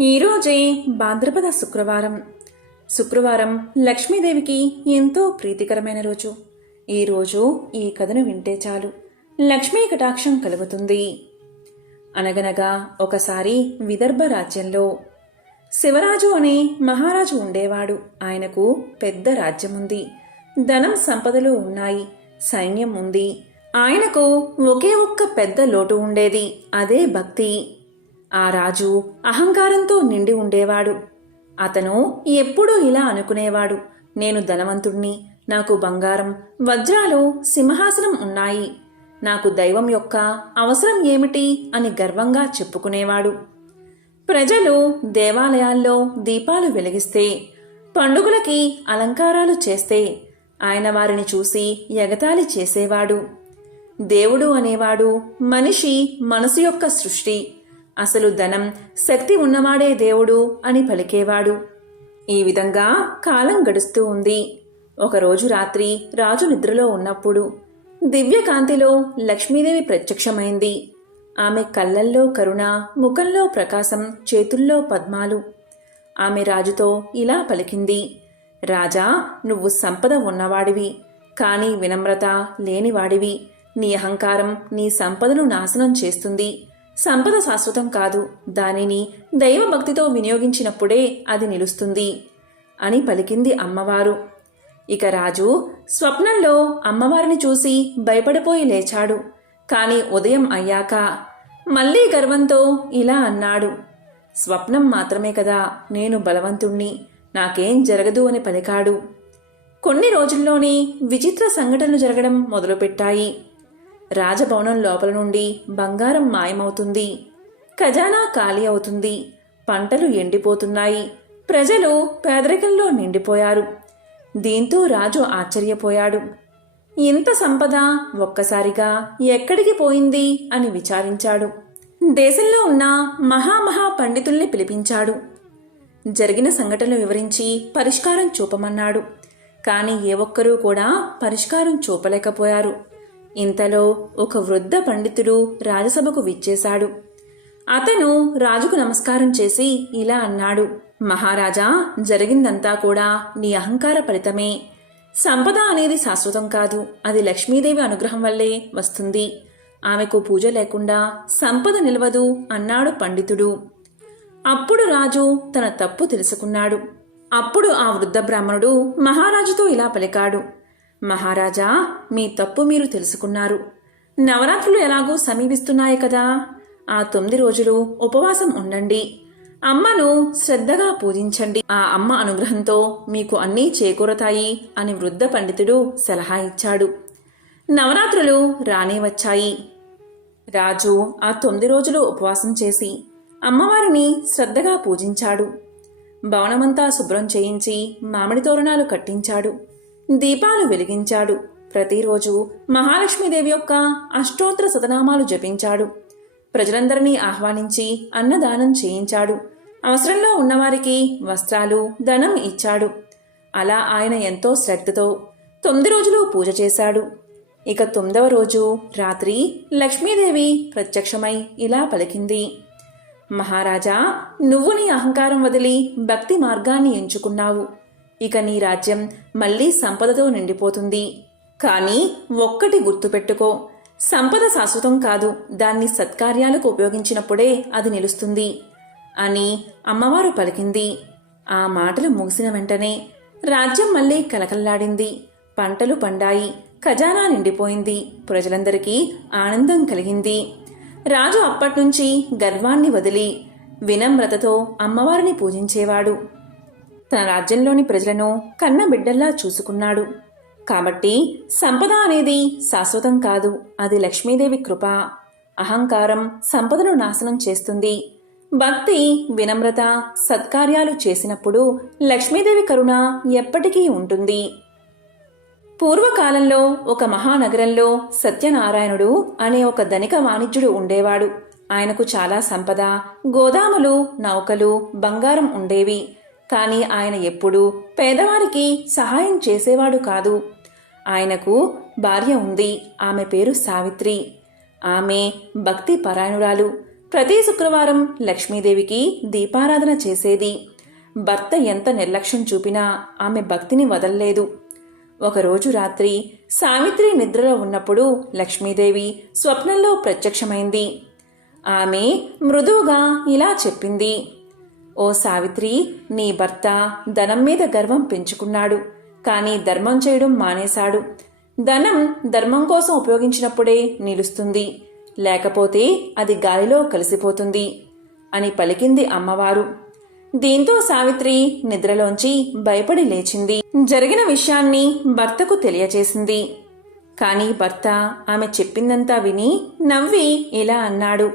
ఈరోజే భాద్రపద శుక్రవారం. శుక్రవారం లక్ష్మీదేవికి ఎంతో ప్రీతికరమైన రోజు. ఈరోజు ఈ కథను వింటే చాలు. లక్ష్మీ కటాక్షం కలుగుతుంది. అనగనగా ఒకసారి విదర్భ రాజ్యంలో శివరాజు అనే మహారాజు ఉండేవాడు. ఆయనకు పెద్ద రాజ్యముంది. ధనం సంపదలు ఉన్నాయి. సైన్యం ఉంది. ఆయనకు ఒకే ఒక్క పెద్ద లోటు ఉండేది. అదే భక్తి. ఆ రాజు అహంకారంతో నిండి ఉండేవాడు. అతను ఎప్పుడూ ఇలా అనుకునేవాడు. నేను ధనవంతుణ్ణి నాకు బంగారం వజ్రాలు సింహాసనం ఉన్నాయి. నాకు దైవం యొక్క అవసరం ఏమిటి అని గర్వంగా చెప్పుకునేవాడు. ప్రజలు దేవాలయాల్లో దీపాలు వెలిగిస్తే పండుగలకి అలంకారాలు చేస్తే ఆయన వారిని చూసి ఎగతాళి చేసేవాడు. దేవుడు అనేవాడు మనిషి మనసు యొక్క సృష్టి. అసలు ధనం శక్తి ఉన్నవాడే దేవుడు అని పలికేవాడు. ఈ విధంగా కాలం గడుస్తూ ఉంది. ఒకరోజు రాత్రి రాజు నిద్రలో ఉన్నప్పుడు దివ్యకాంతిలో లక్ష్మీదేవి ప్రత్యక్షమైంది. ఆమె కళ్ళల్లో కరుణ ముఖంలో ప్రకాశం చేతుల్లో పద్మాలు. ఆమె రాజుతో ఇలా పలికింది. రాజా నువ్వు సంపద ఉన్నవాడివి. కానీ వినమ్రత లేనివాడివి. నీ అహంకారం నీ సంపదను నాశనం చేస్తుంది. సంపద శాశ్వతం కాదు. దానిని దైవభక్తితో వినియోగించినప్పుడే అది నిలుస్తుంది అని పలికింది అమ్మవారు. ఇక రాజు స్వప్నంలో అమ్మవారిని చూసి భయపడిపోయి లేచాడు. కాని ఉదయం అయ్యాక మళ్ళీ గర్వంతో ఇలా అన్నాడు. స్వప్నం మాత్రమే కదా నేను బలవంతుణ్ణి నాకేం జరగదు అని పలికాడు. కొన్ని రోజుల్లోనే విచిత్ర సంఘటనలు జరగడం మొదలుపెట్టాయి. రాజభవనం లోపల నుండి బంగారం మాయమవుతుంది. ఖజానా ఖాళీ అవుతుంది. పంటలు ఎండిపోతున్నాయి. ప్రజలు పేదరికంలో నిండిపోయారు. దీంతో రాజు ఆశ్చర్యపోయాడు. ఇంత సంపద ఒక్కసారిగా ఎక్కడికి పోయింది అని విచారించాడు. దేశంలో ఉన్న మహామహా పండితుల్ని పిలిపించాడు. జరిగిన సంఘటనలు వివరించి పరిష్కారం చూపమన్నాడు. కానీ ఏ ఒక్కరూ కూడా పరిష్కారం చూపలేకపోయారు. ఇంతలో ఒక వృద్ధ పండితుడు రాజసభకు విచ్చేశాడు. అతను రాజుకు నమస్కారం చేసి ఇలా అన్నాడు. మహారాజా జరిగిందంతా కూడా నీ అహంకార ఫలితమే. సంపద అనేది శాశ్వతం కాదు. అది లక్ష్మీదేవి అనుగ్రహం వల్లే వస్తుంది. ఆమెకు పూజ లేకుండా సంపద నిలవదు అన్నాడు పండితుడు. అప్పుడు రాజు తన తప్పు తెలుసుకున్నాడు. అప్పుడు ఆ వృద్ధ బ్రాహ్మణుడు మహారాజుతో ఇలా పలికాడు. మహారాజా మీ తప్పు మీరు తెలుసుకున్నారు. నవరాత్రులు ఎలాగో సమీపిస్తున్నాయి కదా. ఆ తొమ్మిది రోజులు ఉపవాసం ఉండండి. అమ్మను శ్రద్ధగా పూజించండి. ఆ అమ్మ అనుగ్రహంతో మీకు అన్నీ చేకూరతాయి అని వృద్ధ పండితుడు సలహా ఇచ్చాడు. నవరాత్రులు రానే వచ్చాయి. రాజు ఆ తొమ్మిది రోజులు ఉపవాసం చేసి అమ్మవారిని శ్రద్ధగా పూజించాడు. భవనమంతా శుభ్రం చేయించి మామిడి తోరణాలు కట్టించాడు. దీపాలు వెలిగించాడు. ప్రతిరోజు మహాలక్ష్మీదేవి యొక్క అష్టోత్తర శతనామాలు జపించాడు. ప్రజలందరినీ ఆహ్వానించి అన్నదానం చేయించాడు. అవసరంలో ఉన్నవారికి వస్త్రాలు ధనం ఇచ్చాడు. అలా ఆయన ఎంతో శ్రద్ధతో తొమ్మిది రోజులు పూజ చేశాడు. ఇక తొమ్మిదవ రోజు రాత్రి లక్ష్మీదేవి ప్రత్యక్షమై ఇలా పలికింది. మహారాజా నువ్వు నీ అహంకారం వదిలి భక్తి మార్గాన్ని ఎంచుకున్నావు. ఇక నీ రాజ్యం మళ్ళీ సంపదతో నిండిపోతుంది. కానీ ఒక్కటి గుర్తుపెట్టుకో సంపద శాశ్వతం కాదు దాన్ని సత్కార్యాలకు ఉపయోగించినప్పుడే అది నిలుస్తుంది అని అమ్మవారు పలికింది. ఆ మాటలు ముగిసిన వెంటనే రాజ్యం మళ్ళీ కలకల్లాడింది. పంటలు పండాయి ఖజానా నిండిపోయింది ప్రజలందరికీ ఆనందం కలిగింది. రాజు అప్పట్నుంచి గర్వాన్ని వదిలి వినమ్రతతో అమ్మవారిని పూజించేవాడు. తన రాజ్యంలోని ప్రజలను కన్న బిడ్డల్లా చూసుకున్నాడు. కాబట్టి సంపద అనేది శాశ్వతం కాదు. అది లక్ష్మీదేవి కృప. అహంకారం సంపదను నాశనం చేస్తుంది. భక్తి వినమ్రత సత్కార్యాలు చేసినప్పుడు లక్ష్మీదేవి కరుణ ఎప్పటికీ ఉంటుంది. పూర్వకాలంలో ఒక మహానగరంలో సత్యనారాయణుడు అనే ఒక ధనిక వాణిజ్యుడు ఉండేవాడు. ఆయనకు చాలా సంపద గోదాములు నౌకలు బంగారం ఉండేవి. కానీ ఆయన ఎప్పుడూ పేదవారికి సహాయం చేసేవాడు కాదు. ఆయనకు భార్య ఉంది. ఆమె పేరు సావిత్రి. ఆమె భక్తి పరాయణురాలు. ప్రతి శుక్రవారం లక్ష్మీదేవికి దీపారాధన చేసేది. భర్త ఎంత నిర్లక్ష్యం చూపినా ఆమె భక్తిని వదల్లేదు. ఒకరోజు రాత్రి సావిత్రి నిద్రలో ఉన్నప్పుడు లక్ష్మీదేవి స్వప్నంలో ప్రత్యక్షమైంది. ఆమె మృదువుగా ఇలా చెప్పింది. ఓ సావిత్రి నీ భర్త ధనం మీద గర్వం పెంచుకున్నాడు. కానీ ధర్మం చేయడం మానేశాడు. ధనం ధర్మం కోసం ఉపయోగించినప్పుడే నిలుస్తుంది. లేకపోతే అది గాలిలో కలిసిపోతుంది అని పలికింది అమ్మవారు. దీంతో సావిత్రి నిద్రలోంచి భయపడి లేచింది. జరిగిన విషయాన్ని భర్తకు తెలియచేసింది. కానీ భర్త ఆమె చెప్పిందంతా విని నవ్వి ఇలా అన్నాడు.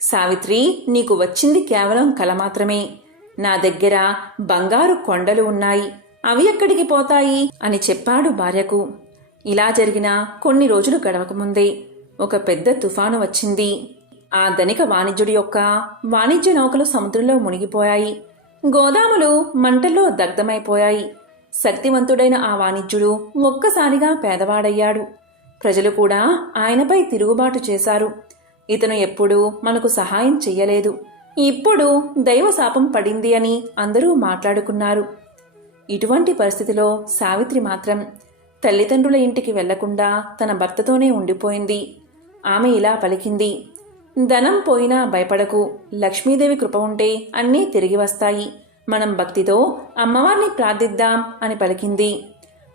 సావిత్రి నీకు వచ్చింది కేవలం కల మాత్రమే. నా దగ్గర బంగారు కొండలు ఉన్నాయి. అవి ఎక్కడికి పోతాయి? అని చెప్పాడు భార్యకు. ఇలా జరిగిన కొన్ని రోజులు గడవకముందే ఒక పెద్ద తుఫాను వచ్చింది. ఆ ధనిక వాణిజ్యుడి యొక్క వాణిజ్య నౌకలు సముద్రంలో మునిగిపోయాయి. గోదాములు మంటల్లో దగ్ధమైపోయాయి. శక్తివంతుడైన ఆ వాణిజ్యుడు ఒక్కసారిగా పేదవాడయ్యాడు. ప్రజలు కూడా ఆయనపై తిరుగుబాటు చేశారు. ఇతను ఎప్పుడూ మనకు సహాయం చెయ్యలేదు. ఇప్పుడు దైవ శాపం పడింది అని అందరూ మాట్లాడుకున్నారు. ఇటువంటి పరిస్థితిలో సావిత్రి మాత్రం తల్లిదండ్రుల ఇంటికి వెళ్ళకుండా తన భర్తతోనే ఉండిపోయింది. ఆమె ఇలా పలికింది ధనం పోయినా భయపడకు. లక్ష్మీదేవి కృప ఉంటే అన్నీ తిరిగి వస్తాయి. మనం భక్తితో అమ్మవారిని ప్రార్థిద్దాం అని పలికింది.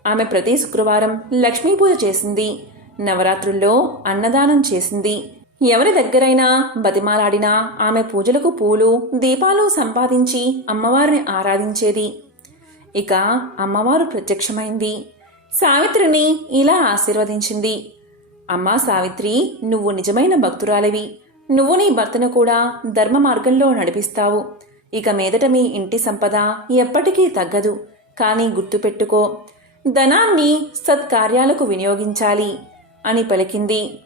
ఆమె ప్రతి శుక్రవారం లక్ష్మీ పూజ చేసింది. నవరాత్రుల్లో అన్నదానం చేసింది. ఎవరి దగ్గరైనా బతిమాలాడినా ఆమె పూజలకు పూలు దీపాలు సంపాదించి అమ్మవారిని ఆరాధించేది. ఇక అమ్మవారు ప్రత్యక్షమైంది. సావిత్రిని ఇలా ఆశీర్వదించింది. అమ్మా సావిత్రి నువ్వు నిజమైన భక్తురాలివి. నువ్వు నీ భర్తను కూడా ధర్మ మార్గంలో నడిపిస్తావు. ఇక మీదట మీ ఇంటి సంపద ఎప్పటికీ తగ్గదు. కానీ గుర్తుపెట్టుకో ధనాన్ని సత్కార్యాలకు వినియోగించాలి అని పలికింది.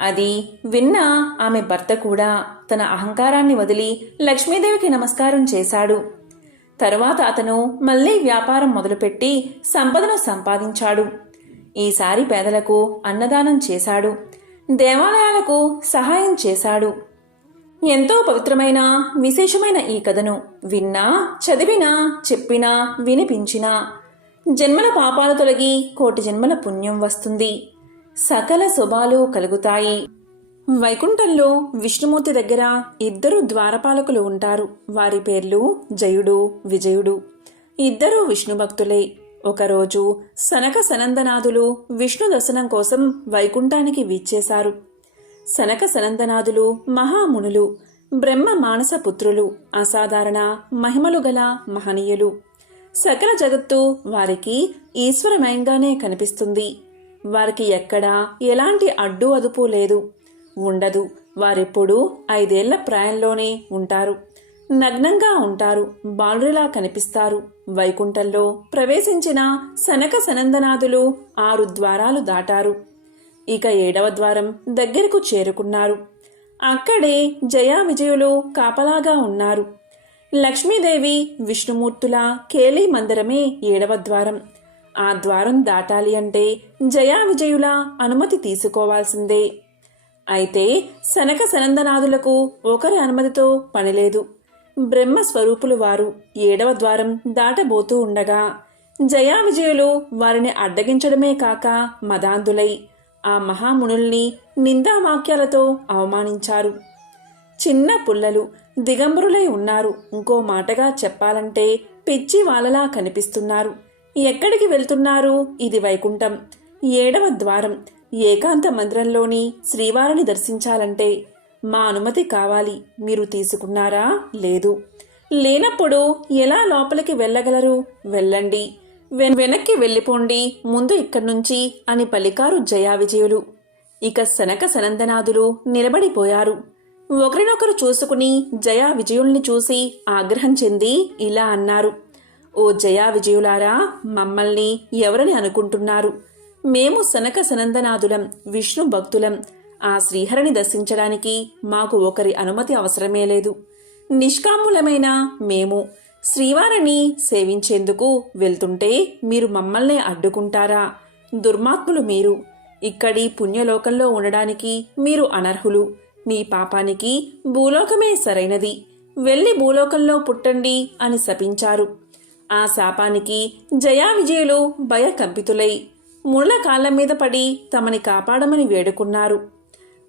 అది విన్న ఆమె భర్త కూడా తన అహంకారాన్ని వదిలి లక్ష్మీదేవికి నమస్కారం చేశాడు. తరువాత అతను మళ్ళీ వ్యాపారం మొదలుపెట్టి సంపదను సంపాదించాడు. ఈసారి పేదలకు అన్నదానం చేశాడు. దేవాలయాలకు సహాయం చేశాడు. ఎంతో పవిత్రమైన విశేషమైన ఈ కథను విన్నా చదివినా చెప్పినా వినిపించినా జన్మల పాపాలు తొలగి కోటి జన్మల పుణ్యం వస్తుంది. సకల శుభాలు కలుగుతాయి. వైకుంఠంలో విష్ణుమూర్తి దగ్గర ఇద్దరు ద్వారపాలకులు ఉంటారు. వారి పేర్లు జయుడు విజయుడు. ఇద్దరూ విష్ణు భక్తులే. ఒకరోజు సనక సనందనాథులు విష్ణు దర్శనం కోసం వైకుంఠానికి వీచ్చేశారు. సనక సనందనాథులు మహామునులు బ్రహ్మ మానస పుత్రులు అసాధారణ మహిమలు గల మహనీయులు. సకల జగత్తు వారికి ఈశ్వరమయంగానే కనిపిస్తుంది. వారికి ఎక్కడా ఎలాంటి అడ్డు అదుపు లేదు. ఉండదు. వారెప్పుడూ ఐదేళ్ళ ప్రాయంలోనే ఉంటారు. నగ్నంగా ఉంటారు. బాలురిలా కనిపిస్తారు. వైకుంఠంలో ప్రవేశించిన సనక సనందనాథులు ఆరు ద్వారాలు దాటారు. ఇక ఏడవ ద్వారం దగ్గరకు చేరుకున్నారు. అక్కడే జయా విజయులు కాపలాగా ఉన్నారు. లక్ష్మీదేవి విష్ణుమూర్తుల కేలీ మందిరమే ఏడవ ద్వారం. ఆ ద్వారం దాటాలి అంటే జయా విజయుల అనుమతి తీసుకోవాల్సిందే. అయితే సనక సనందనాథులకు ఒకరి అనుమతితో పనిలేదు. బ్రహ్మ స్వరూపులు వారు ఏడవ ద్వారం దాటబోతూ ఉండగా జయా విజయులు వారిని అడ్డగించడమే కాక మదాంధులై ఆ మహామునుల్ని నిందావాక్యాలతో అవమానించారు. చిన్న పుల్లలు దిగంబరులై ఉన్నారు. ఇంకో మాటగా చెప్పాలంటే పిచ్చి వాళ్ళలా కనిపిస్తున్నారు. ఎక్కడికి వెళ్తున్నారు? ఇది వైకుంఠం. ఏడవ ద్వారం. ఏకాంత మందిరంలోని శ్రీవారిని దర్శించాలంటే మా అనుమతి కావాలి. మీరు తీసుకున్నారా? లేదు. లేనప్పుడు ఎలా లోపలికి వెళ్ళగలరు? వెళ్ళండి. వెన్- వెనక్కి వెళ్ళిపోండి. ముందు ఇక్కడి నుంచి అని పలికారు జయా విజయులు. ఇక శనక సనందనాథులు నిలబడిపోయారు. ఒకరినొకరు చూసుకుని జయా విజయుల్ని చూసి ఆగ్రహం చెంది ఇలా అన్నారు. ఓ జయా విజయులారా మమ్మల్ని ఎవరని అనుకుంటున్నారు? మేము సనక సనందనాథులం విష్ణు భక్తులం. ఆ శ్రీహరిని దర్శించడానికి మాకు ఒకరి అనుమతి అవసరమే లేదు. నిష్కాములమైన మేము శ్రీవారిని సేవించేందుకు వెళ్తుంటే మీరు మమ్మల్ని అడ్డుకుంటారా? దుర్మాత్ములు మీరు. ఇక్కడి పుణ్యలోకంలో ఉండడానికి మీరు అనర్హులు. మీ పాపానికి భూలోకమే సరైనది. వెళ్ళి భూలోకంలో పుట్టండి అని శపించారు. ఆ శాపానికి జయా విజయులు భయకంపితులై ముళ్ళ కాళ్ళ మీద పడి తమని కాపాడమని వేడుకున్నారు.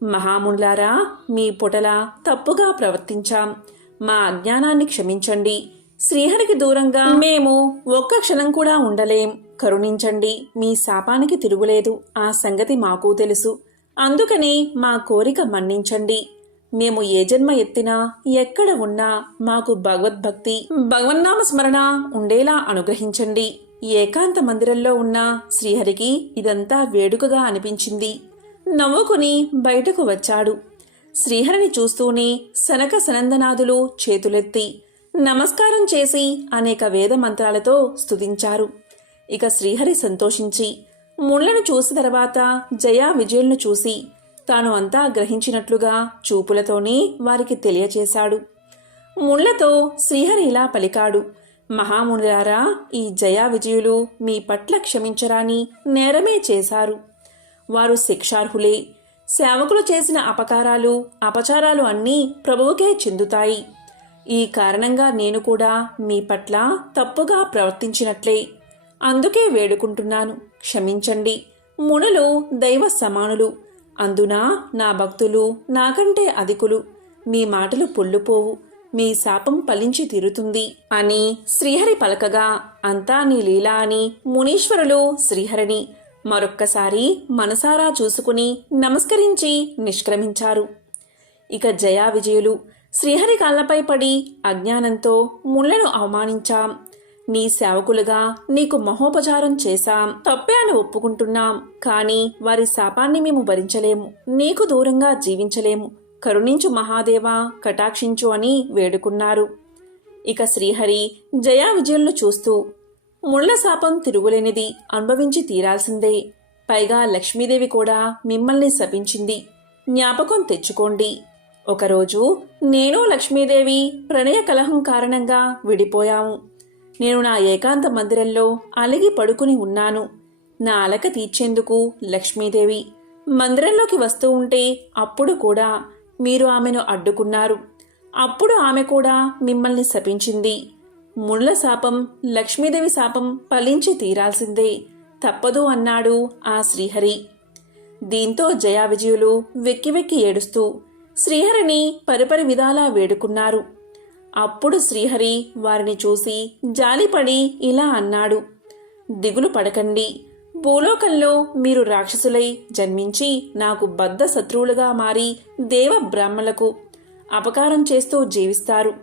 మహాముండ్లారా మీ పుటల తప్పుగా ప్రవర్తించాం. మా అజ్ఞానాన్ని క్షమించండి. శ్రీహరికి దూరంగా మేము ఒక్క క్షణం కూడా ఉండలేం. కరుణించండి. మీ శాపానికి తిరుగులేదు. ఆ సంగతి మాకు తెలుసు. అందుకని మా కోరిక మన్నించండి. మేము ఏ జన్మ ఎత్తినా ఎక్కడ ఉన్నా మాకు భగవద్భక్తి భగవన్నామ స్మరణ ఉండేలా అనుగ్రహించండి. ఏకాంత మందిరంలో ఉన్న శ్రీహరికి ఇదంతా వేడుకగా అనిపించింది. నవ్వుకుని బయటకు వచ్చాడు. శ్రీహరిని చూస్తూనే సనక సనందనాథులు చేతులెత్తి నమస్కారం చేసి అనేక వేద మంత్రాలతో స్తుతించారు. ఇక శ్రీహరి సంతోషించి ముళ్ళను చూసి తర్వాత జయా విజయులను చూసి తాను అంతా గ్రహించినట్లుగా చూపులతోనే వారికి తెలియచేశాడు. ముళ్ళతో శ్రీహరి ఇలా పలికాడు. మహామునులారా ఈ జయా విజయులు మీ పట్ల క్షమించరాని నేరమే చేశారు. వారు శిక్షార్హులే. సేవకులు చేసిన అపకారాలు అపచారాలు అన్నీ ప్రభువుకే చెందుతాయి. ఈ కారణంగా నేను కూడా మీ పట్ల తప్పుగా ప్రవర్తించినట్లే. అందుకే వేడుకుంటున్నాను. క్షమించండి. మునులు దైవ సమానులు. అందునా నా భక్తులు నాకంటే అధికులు. మీ మాటలు పొల్లుపోవు. మీ శాపం ఫలించి తీరుతుంది అని శ్రీహరి పలకగా అంతా నీ లీలా అని మునీశ్వరులు శ్రీహరిని మరొక్కసారి మనసారా చూసుకుని నమస్కరించి నిష్క్రమించారు. ఇక జయా విజయులు శ్రీహరి కాళ్ళపై పడి అజ్ఞానంతో ముళ్ళను అవమానించాం. నీ సేవకులుగా నీకు మహోపచారం చేశాం. తప్పే అని ఒప్పుకుంటున్నాం. కానీ వారి శాపాన్ని మేము భరించలేము. నీకు దూరంగా జీవించలేము. కరుణించు మహాదేవా కటాక్షించు అని వేడుకున్నారు. ఇక శ్రీహరి జయా విజయులను చూస్తూ ముళ్ళ శాపం తిరుగులేనిది అనుభవించి తీరాల్సిందే. పైగా లక్ష్మీదేవి కూడా మిమ్మల్ని శపించింది. జ్ఞాపకం తెచ్చుకోండి. ఒకరోజు నేను లక్ష్మీదేవి ప్రణయ కలహం కారణంగా విడిపోయాము. నేను నా ఏకాంత మందిరంలో అలిగి పడుకుని ఉన్నాను. నా అలక తీర్చేందుకు లక్ష్మీదేవి మందిరంలోకి వస్తూ ఉంటే అప్పుడు కూడా మీరు ఆమెను అడ్డుకున్నారు. అప్పుడు ఆమె కూడా మిమ్మల్ని శపించింది. ముళ్ళ శాపం లక్ష్మీదేవి శాపం ఫలించి తీరాల్సిందే. తప్పదు అన్నాడు ఆ శ్రీహరి. దీంతో జయా విజయులు వెక్కి వెక్కి ఏడుస్తూ శ్రీహరిని పరిపరి విధాలా వేడుకున్నారు. అప్పుడు శ్రీహరి వారిని చూసి జాలిపడి ఇలా అన్నాడు. దిగులు పడకండి. భూలోకంలో మీరు రాక్షసులై జన్మించి నాకు బద్ధ శత్రువులుగా మారి దేవబ్రాహ్మలకు అపకారం చేస్తూ జీవిస్తారు.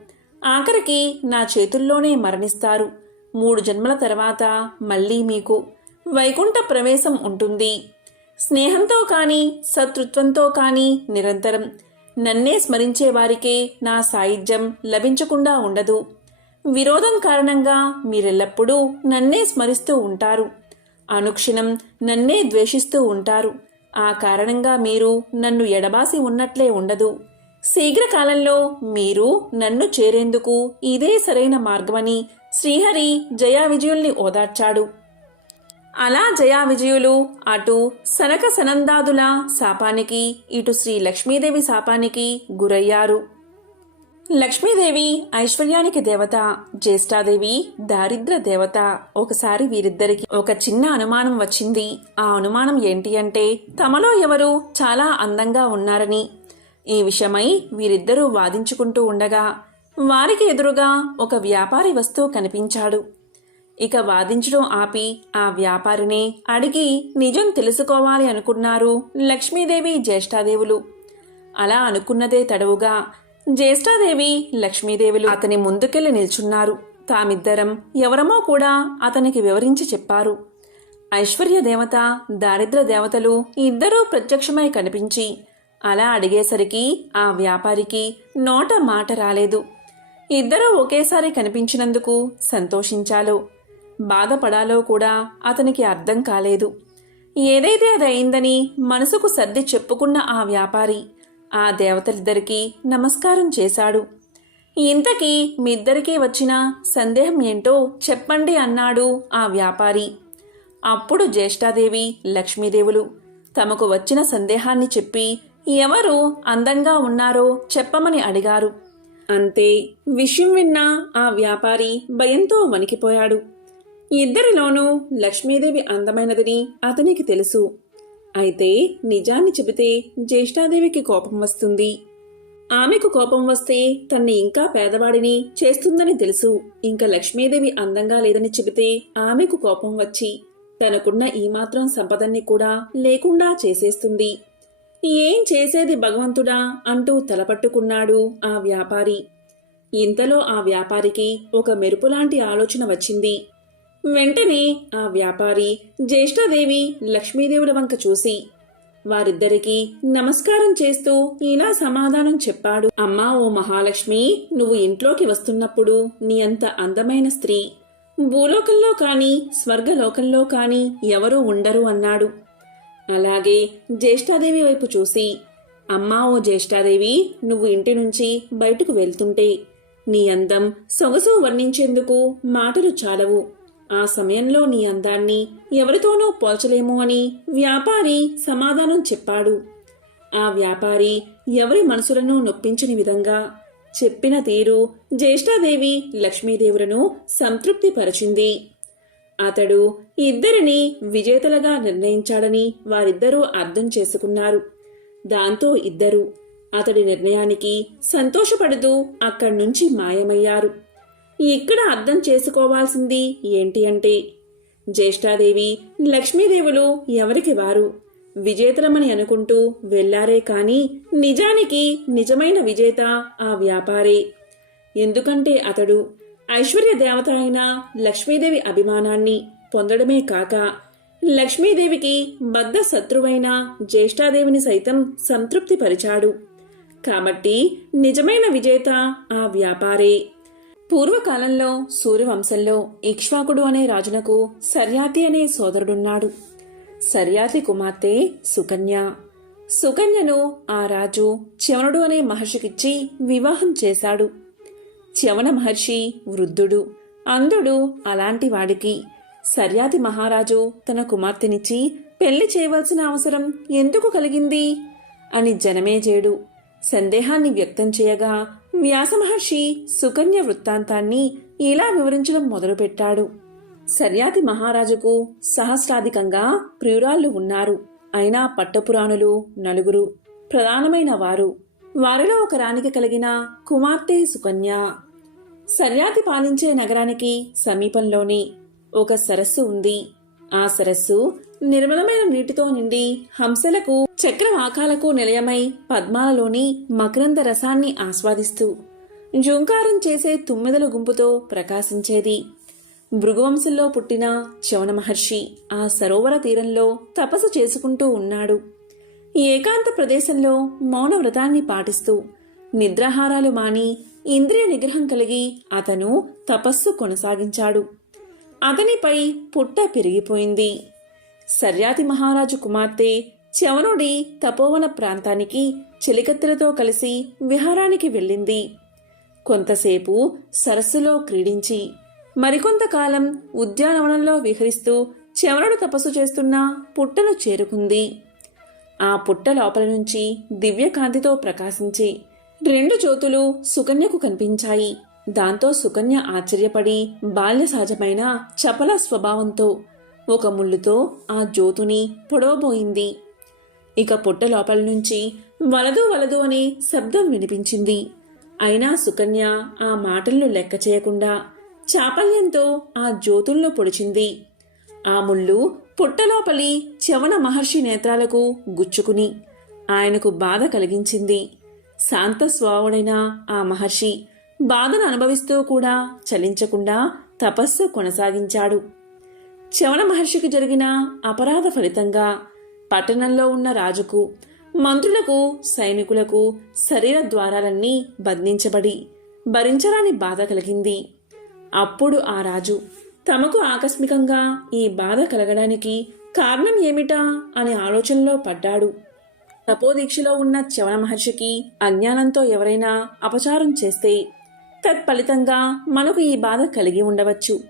ఆఖరికి నా చేతుల్లోనే మరణిస్తారు. మూడు జన్మల తర్వాత మళ్ళీ మీకు వైకుంఠ ప్రవేశం ఉంటుంది. స్నేహంతో కానీ శత్రుత్వంతో కానీ నిరంతరం నన్నే స్మరించే వారికే నా సాయుధ్యం లభించకుండా ఉండదు. విరోధం కారణంగా మీరెల్లప్పుడూ నన్నే స్మరిస్తూ ఉంటారు. అనుక్షణం నన్నే ద్వేషిస్తూ ఉంటారు. ఆ కారణంగా మీరు నన్ను ఎడబాసి ఉన్నట్లే ఉండదు. శీఘ్రకాలంలో మీరు నన్ను చేరేందుకు ఇదే సరైన మార్గమని శ్రీహరి జయా విజయుల్ని ఓదార్చాడు. అలా జయా విజయులు అటు సనక సనందాదుల శాపానికి ఇటు శ్రీ లక్ష్మీదేవి శాపానికి గురయ్యారు. లక్ష్మీదేవి ఐశ్వర్యానికి దేవత జ్యేష్ఠాదేవి దారిద్ర దేవత. ఒకసారి వీరిద్దరికి ఒక చిన్న అనుమానం వచ్చింది. ఆ అనుమానం ఏంటి అంటే తమలో ఎవరు చాలా అందంగా ఉన్నారని. ఈ విషయమై వీరిద్దరూ వాదించుకుంటూ ఉండగా వారికి ఎదురుగా ఒక వ్యాపారి వస్తువు కనిపించాడు. ఇక వాదించడం ఆపి ఆ వ్యాపారిని అడిగి నిజం తెలుసుకోవాలి అనుకున్నారు లక్ష్మీదేవి జ్యేష్ఠాదేవులు. అలా అనుకున్నదే తడవుగా జ్యేష్ఠాదేవి లక్ష్మీదేవులు అతని ముందుకెళ్ళి నిల్చున్నారు. తామిద్దరం ఎవరమో కూడా అతనికి వివరించి చెప్పారు. ఐశ్వర్య దేవత దారిద్ర దేవతలు ఇద్దరూ ప్రత్యక్షమై కనిపించి అలా అడిగేసరికి ఆ వ్యాపారికి నోట మాట రాలేదు. ఇద్దరూ ఒకేసారి కనిపించినందుకు సంతోషించాలో. బాధపడాలో కూడా అతనికి అర్థం కాలేదు. ఏదైతే అది అయిందని మనసుకు సర్ది చెప్పుకున్న ఆ వ్యాపారి ఆ దేవతలిద్దరికీ నమస్కారం చేశాడు. ఇంతకీ మీ ఇద్దరికీ వచ్చిన సందేహం ఏంటో చెప్పండి అన్నాడు ఆ వ్యాపారి. అప్పుడు జ్యేష్ఠాదేవి లక్ష్మీదేవులు తమకు వచ్చిన సందేహాన్ని చెప్పి ఎవరు అందంగా ఉన్నారో చెప్పమని అడిగారు. అంతే విషయం విన్న ఆ వ్యాపారి భయంతో వణికిపోయాడు. ఇద్దరిలోనూ లక్ష్మీదేవి అందమైనదని అతనికి తెలుసు. అయితే నిజాన్ని చెబితే జ్యేష్ఠాదేవికి కోపం వస్తుంది. ఆమెకు కోపం వస్తే తన్ని ఇంకా పేదవాడిని చేస్తుందని తెలుసు. ఇంకా లక్ష్మీదేవి అందంగా లేదని చెబితే ఆమెకు కోపం వచ్చి తనకున్న ఈ మాత్రం సంపదన్ని కూడా లేకుండా చేసేస్తుంది. ఏం చేసేది భగవంతుడా అంటూ తలపట్టుకున్నాడు ఆ వ్యాపారి. ఇంతలో ఆ వ్యాపారికి ఒక మెరుపులాంటి ఆలోచన వచ్చింది. వెంటనే ఆ వ్యాపారి జ్యేష్ఠాదేవి లక్ష్మీదేవుల వంక చూసి వారిద్దరికీ నమస్కారం చేస్తూ ఇలా సమాధానం చెప్పాడు. అమ్మా ఓ మహాలక్ష్మి నువ్వు ఇంట్లోకి వస్తున్నప్పుడు నీ అంత అందమైన స్త్రీ. భూలోకంలో కాని స్వర్గలోకంలో కాని ఎవరూ ఉండరు అన్నాడు. అలాగే జ్యేష్ఠాదేవి వైపు చూసి అమ్మా ఓ జ్యేష్ఠాదేవి నువ్వు ఇంటి నుంచి బయటకు వెళ్తుంటే నీ అందం సొగసు వర్ణించేందుకు మాటలు చాలవు. ఆ సమయంలో నీ అందాన్ని ఎవరితోనూ పోల్చలేము అని వ్యాపారి సమాధానం చెప్పాడు. ఆ వ్యాపారి ఎవరి మనసులను నొప్పించని విధంగా చెప్పిన తీరు జ్యేష్ఠాదేవి లక్ష్మీదేవులను సంతృప్తిపరచింది. అతడు ఇద్దరిని విజేతలుగా నిర్ణయించాడని వారిద్దరూ అర్థం చేసుకున్నారు. దాంతో ఇద్దరు అతడి నిర్ణయానికి సంతోషపడుతూ అక్కడి నుంచి మాయమయ్యారు. ఇక్కడ అర్థం చేసుకోవాల్సింది ఏంటి అంటే? జ్యేష్ఠాదేవి లక్ష్మీదేవులు ఎవరికి వారు? విజేతలమని అనుకుంటూ వెళ్ళారే కాని నిజానికి నిజమైన విజేత ఆ వ్యాపారే. ఎందుకంటే అతడు ఐశ్వర్య దేవత అయిన లక్ష్మీదేవి అభిమానాన్ని పొందడమే కాక లక్ష్మీదేవికి బద్ధ శత్రువైన జ్యేష్ఠాదేవిని సైతం సంతృప్తిపరిచాడు. కాబట్టి నిజమైన విజేత ఆ వ్యాపారే. పూర్వకాలంలో సూర్యవంశంలో ఇక్ష్వాకుడు అనే రాజునకు సర్యాతి అనే సోదరుడున్నాడు. సర్యాతి కుమార్తె సుకన్య. సుకన్యను ఆ రాజు చ్యవనుడు అనే మహర్షికిచ్చి వివాహం చేశాడు. చ్యవన మహర్షి వృద్ధుడు. అంధుడు అలాంటి వాడికి సర్యాతి మహారాజు తన కుమార్తెనిచ్చి పెళ్ళి చేయవలసిన అవసరం ఎందుకు కలిగింది? అని జనమేజేడు. సందేహాన్ని వ్యక్తం చేయగా వ్యాసమహర్షి సుకన్య వృత్తాంతాన్ని ఇలా వివరించడం మొదలుపెట్టాడు. సర్యాతి మహారాజుకు సహస్రాధికంగా ప్రియురాళ్ళు ఉన్నారు. అయినా పట్టపురాణులు నలుగురు. ప్రధానమైన వారు. వారిలో ఒక రాణికి కలిగిన కుమార్తె సుకన్య. సర్యాతి పాలించే నగరానికి సమీపంలోనే ఒక సరస్సు ఉంది. ఆ సరస్సు నిర్మలమైన నీటితో నిండి హంసలకు చక్రవాకాలకు నిలయమై పద్మాలలోని మకరంద రసాన్ని ఆస్వాదిస్తూ జుంకారం చేసే తుమ్మెదల గుంపుతో ప్రకాశించేది. భృగువంశంలో పుట్టిన చవన మహర్షి ఆ సరోవర తీరంలో తపస్సు చేసుకుంటూ ఉన్నాడు. ఈ ఏకాంత ప్రదేశంలో మౌన వ్రతాన్ని పాటిస్తూ నిద్రాహారాలు మాని ఇంద్రియ నిగ్రహం కలిగి అతను తపస్సు కొనసాగించాడు. అతనిపై పుట్ట పెరిగిపోయింది. సర్యాతి మహారాజు కుమార్తె చవనుడి తపోవన ప్రాంతానికి చెలికత్తెలతో కలిసి విహారానికి వెళ్ళింది. కొంతసేపు సరస్సులో క్రీడించి మరికొంతకాలం ఉద్యానవనంలో విహరిస్తూ చవనుడు తపస్సు చేస్తున్న పుట్టను చేరుకుంది. ఆ పుట్ట లోపల నుంచి దివ్యకాంతితో ప్రకాశించి రెండు జ్యోతులు సుకన్యకు కనిపించాయి. దాంతో సుకన్య ఆశ్చర్యపడి బాల్య సహజమైన చపల స్వభావంతో ఒక ముళ్ళుతో ఆ జ్యోతుని పొడవబోయింది. ఇక పుట్ట లోపల నుంచి వలదు వలదు అనే శబ్దం వినిపించింది. అయినా సుకన్య ఆ మాటలను లెక్క చేయకుండా చాపల్యంతో ఆ జ్యోతుల్లో పొడిచింది. ఆ ముళ్ళు పుట్టలోపలి చవన మహర్షి నేత్రాలకు గుచ్చుకుని ఆయనకు బాధ కలిగించింది. శాంత స్వావుడైన ఆ మహర్షి బాధను అనుభవిస్తూ కూడా చలించకుండా తపస్సు కొనసాగించాడు. చవణ మహర్షికి జరిగిన అపరాధ ఫలితంగా పట్టణంలో ఉన్న రాజుకు మంత్రులకు సైనికులకు శరీర ద్వారాలన్నీ బంధించబడి భరించరాని బాధ కలిగింది. అప్పుడు ఆ రాజు తమకు ఆకస్మికంగా ఈ బాధ కలగడానికి కారణం ఏమిటా అనే ఆలోచనలో పడ్డాడు. తపోదీక్షలో ఉన్న చవణ మహర్షికి అజ్ఞానంతో ఎవరైనా అపచారం చేస్తే తత్ఫలితంగా మనకు ఈ బాధ కలిగి ఉండవచ్చు.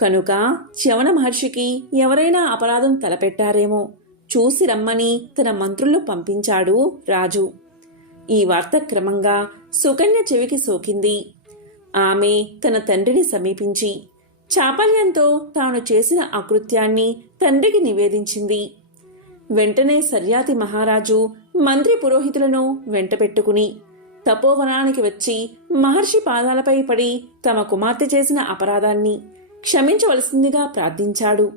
కనుక చవన మహర్షికి ఎవరైనా అపరాధం తలపెట్టారేమో చూసి రమ్మని తన మంత్రులు పంపించాడు రాజు. ఈ వార్త క్రమంగా సుకన్య చెవికి సోకింది. ఆమె తన తండ్రిని సమీపించి చాపల్యంతో తాను చేసిన అకృత్యాన్ని తండ్రికి నివేదించింది. వెంటనే సర్యాతి మహారాజు మంత్రి పురోహితులను వెంటపెట్టుకుని తపోవనానికి వచ్చి మహర్షి పాదాలపై పడి తమ కుమార్తె చేసిన అపరాధాన్ని క్షమించవలసిందిగా ప్రార్థించాడు.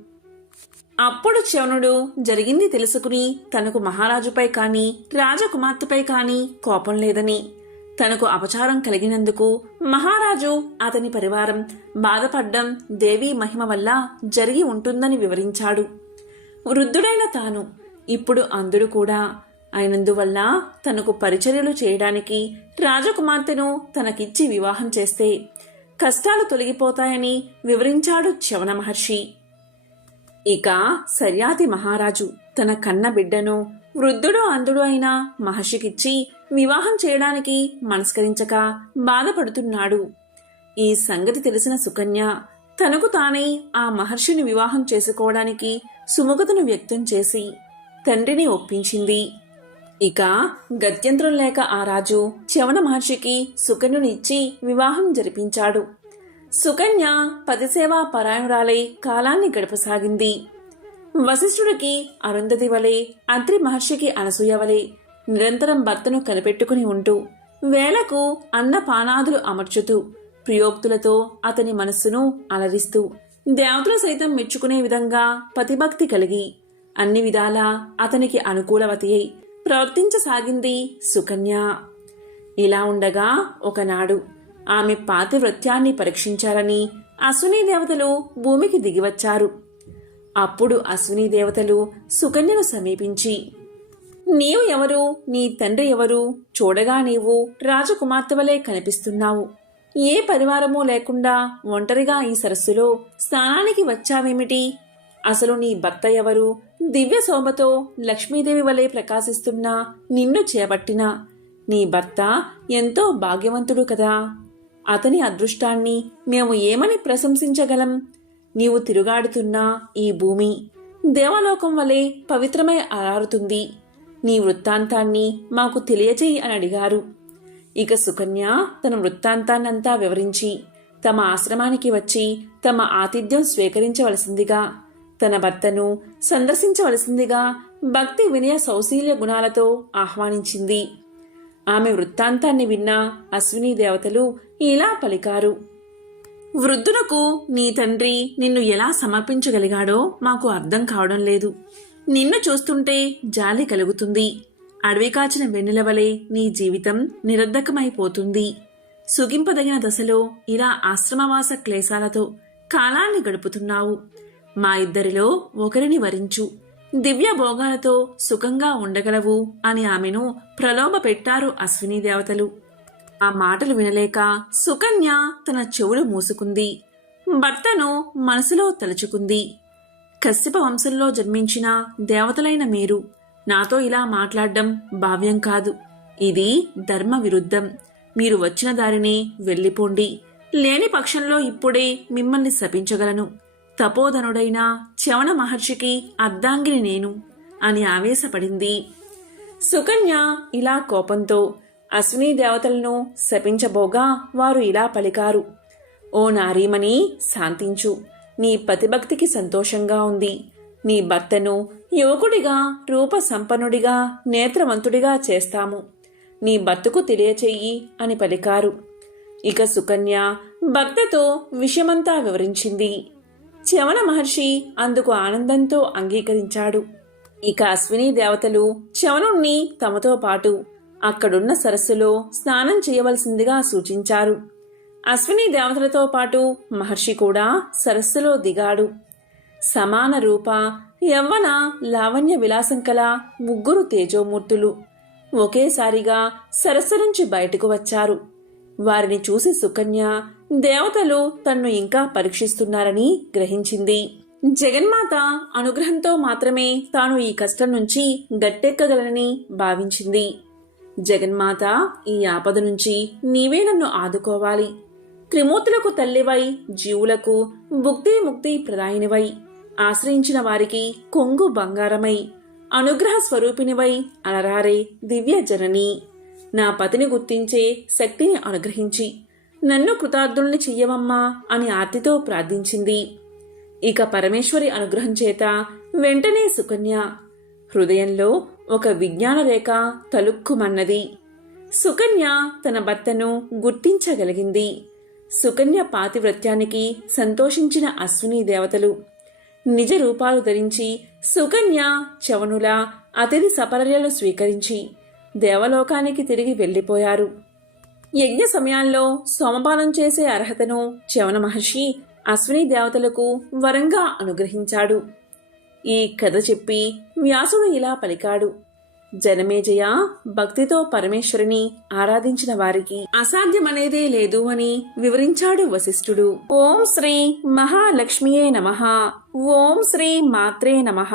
అప్పుడు శవణుడు జరిగింది తెలుసుకుని తనకు మహారాజుపై కాని రాజకుమార్తెపై కాని కోపం లేదని తనకు అపచారం కలిగినందుకు మహారాజు అతని పరివారం బాధపడ్డం దేవీ మహిమ వల్ల జరిగి ఉంటుందని వివరించాడు. వృద్ధుడైన తాను ఇప్పుడు అందుడు కూడా అయినందువల్ల తనకు పరిచర్యలు చేయడానికి రాజకుమార్తెను తనకిచ్చి వివాహం చేస్తే కష్టాలు తొలగిపోతాయని వివరించాడు చ్యవన మహర్షి. ఇక సర్యాతి మహారాజు తన కన్న బిడ్డను వృద్ధుడు అందుడు అయిన మహర్షికిచ్చి వివాహం చేయడానికి మనస్కరించక బాధపడుతున్నాడు. ఈ సంగతి తెలిసిన సుకన్య తనకు తానే ఆ మహర్షిని వివాహం చేసుకోవడానికి సుముఖతను వ్యక్తం చేసి తండ్రిని ఒప్పించింది. ఇక గత్యంతరం లేక ఆ రాజు చవణ మహర్షికి సుకన్యునిచ్చి వివాహం జరిపించాడు. సుకన్య పతిసేవా పరాయణురాలై కాలాన్ని గడపసాగింది. వశిష్ఠుడికి అరుంధతి వలె అద్రి మహర్షికి అనసూయ వలె నిరంతరం భర్తను కనిపెట్టుకుని ఉంటూ వేలకు అన్నపానాదులు అమర్చుతూ ప్రియోక్తులతో అతని మనస్సును అలరిస్తూ దేవతలు సైతం మెచ్చుకునే విధంగా పతిభక్తి కలిగి అన్ని విధాలా అతనికి అనుకూలవతి అయి ప్రవర్తించసాగింది. సుకన్య ఇలా ఉండగా ఒకనాడు ఆమె పాతివృత్యాన్ని పరీక్షించాలని అశ్విని దేవతలు భూమికి దిగివచ్చారు. అప్పుడు అశ్విని దేవతలు సుకన్యను సమీపించి నీవు ఎవరు? నీ తండ్రి ఎవరు? చూడగా నీవు రాజకుమార్తెవలే కనిపిస్తున్నావు. ఏ పరివారమూ లేకుండా ఒంటరిగా ఈ సరస్సులో స్నానానికి వచ్చావేమిటి? అసలు నీ భర్త ఎవరు? దివ్య శోభతో లక్ష్మీదేవి వలె ప్రకాశిస్తున్న నిన్ను చేపట్టిన నీ భర్త ఎంతో భాగ్యవంతుడు కదా. అతని అదృష్టాన్ని మేము ఏమని ప్రశంసించగలం? నీవు తిరుగాడుతున్న ఈ భూమి దేవలోకం వలె పవిత్రమై అరారుతుంది నీ వృత్తాంతాన్ని మాకు తెలియచేయి అని అడిగారు. ఇక సుకన్య తన వృత్తాంతాన్నంతా వివరించి తమ ఆశ్రమానికి వచ్చి తమ ఆతిథ్యం స్వీకరించవలసిందిగా తన భర్తను సందర్శించవలసిందిగా భక్తి వినయ సౌశీల్య గుణాలతో ఆహ్వానించింది. ఆమె వృత్తాంతాన్ని విన్న అశ్విని దేవతలు ఇలా పలికారు. వృద్ధునకు నీ తండ్రి నిన్ను ఎలా సమర్పించగలిగాడో మాకు అర్థం కావడం లేదు. నిన్ను చూస్తుంటే జాలి కలుగుతుంది. అడవి కాచిన వెన్నెల వలె నీ జీవితం నిరర్ధకమైపోతుంది. సుగింపదగిన దశలో ఇలా ఆశ్రమవాస క్లేశాలతో కాలాన్ని గడుపుతున్నావు. మా ఇద్దరిలో ఒకరిని వరించు. దివ్య భోగాలతో సుఖంగా ఉండగలవు అని ఆమెను ప్రలోభ పెట్టారు అశ్విని దేవతలు. ఆ మాటలు వినలేక సుకన్య తన చెవులు మూసుకుంది. భర్తను మనసులో తలుచుకుంది. కశ్యప వంశంలో జన్మించిన దేవతలైన మీరు నాతో ఇలా మాట్లాడడం భావ్యం కాదు. ఇది ధర్మ విరుద్ధం. మీరు వచ్చిన దారిని వెళ్ళిపోండి. లేని పక్షంలో ఇప్పుడే మిమ్మల్ని శపించగలను. తపోధనుడైన చవన మహర్షికి అర్ధాంగిని నేను అని ఆవేశపడింది. సుకన్య ఇలా కోపంతో అశ్విని దేవతలను శపించబోగా వారు ఇలా పలికారు. ఓ నారీమణి శాంతించు. నీ పతిభక్తికి సంతోషంగా ఉంది. నీ భర్తను యువకుడిగా రూప సంపన్నుడిగా నేత్రవంతుడిగా చేస్తాము. నీ భర్తకు తెలియచేయి అని పలికారు. ఇక సుకన్య భర్తతో విషయమంతా వివరించింది. చవన మహర్షి అందుకు ఆనందంతో అంగీకరించాడు. ఇక అశ్విని దేవతలు చవనుణ్ణి తమతో పాటు అక్కడున్న సరస్సులో స్నానం చేయవలసిందిగా సూచించారు. అశ్విని దేవతలతో పాటు మహర్షి కూడా సరస్సులో దిగాడు. సమాన రూప యవ్వన లావణ్య విలాసం కల ముగ్గురు తేజోమూర్తులు ఒకేసారిగా సరస్సు నుంచి బయటకు వచ్చారు. వారిని చూసి సుకన్య దేవతలు తన్ను ఇంకా పరీక్షిస్తున్నారని గ్రహించింది. జగన్మాత అనుగ్రహంతో మాత్రమే తాను ఈ కష్టం నుంచి గట్టెక్కగలనని భావించింది. జగన్మాత ఈ ఆపద నుంచి నీవే నన్ను ఆదుకోవాలి. త్రిమూర్తులకు తల్లివై జీవులకు ముక్తి ముక్తి ప్రదాయినివై ఆశ్రయించిన వారికి కొంగు బంగారమై అనుగ్రహ స్వరూపినివై అలరారే దివ్య జనని. నా పతిని గుర్తించే శక్తిని అనుగ్రహించి నన్ను కృతార్థుల్ని చెయ్యవమ్మా అని ఆర్తితో ప్రార్థించింది. ఇక పరమేశ్వరి అనుగ్రహం చేత వెంటనే సుకన్య హృదయంలో ఒక విజ్ఞాన రేఖ తలుక్కుమన్నది. సుకన్య తన భర్తను గుర్తించగలిగింది. సుకన్య పాతివ్రత్యానికి సంతోషించిన అశ్విని దేవతలు నిజ రూపాలు ధరించి సుకన్య చవనుల అతిథి సపర్యలు స్వీకరించి దేవలోకానికి తిరిగి వెళ్ళిపోయారు. యజ్ఞ సమయాల్లో సోమపానం చేసే అర్హతను చవన మహర్షి అశ్విని దేవతలకు వరంగా అనుగ్రహించాడు. ఈ కథ చెప్పి వ్యాసుడు ఇలా పలికాడు. జనమేజయ భక్తితో పరమేశ్వరుని ఆరాధించిన వారికి అసాధ్యమనేదే లేదు అని వివరించాడు వశిష్ఠుడు. ఓం శ్రీ మహాలక్ష్మియే నమః ఓం శ్రీ మాత్రే నమః